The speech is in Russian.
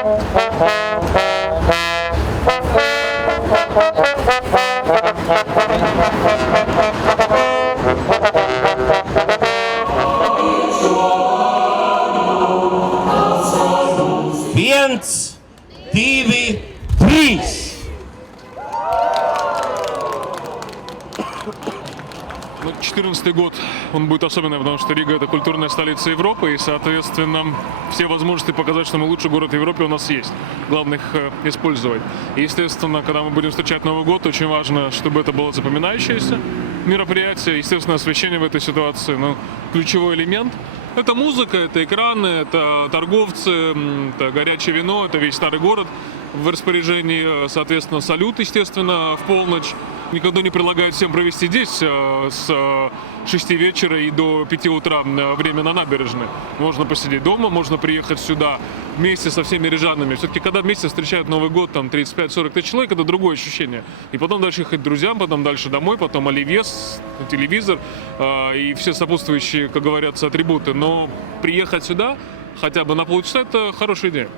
Więc TV Please. Ну, 2014 год, он будет особенный, потому что Рига — это культурная столица Европы, и, соответственно, все возможности показать, что мы лучший город в Европе у нас есть. Главное их использовать. И, естественно, когда мы будем встречать Новый год, очень важно, чтобы это было запоминающееся мероприятие. Естественно, освещение в этой ситуации, ну, ключевой элемент. Это музыка, это экраны, это торговцы, это горячее вино, это весь старый город в распоряжении, соответственно, салют, естественно, в полночь. Никогда не предлагаю всем провести здесь с 6 вечера и до 5 утра время на набережной. Можно посидеть дома, можно приехать сюда вместе со всеми рижанами. Все-таки, когда вместе встречают Новый год, там 35-40 тысяч человек, это другое ощущение. И потом дальше ехать к друзьям, потом дальше домой, потом оливье, телевизор и все сопутствующие, как говорятся, атрибуты. Но приехать сюда хотя бы на полчаса — это хорошая идея.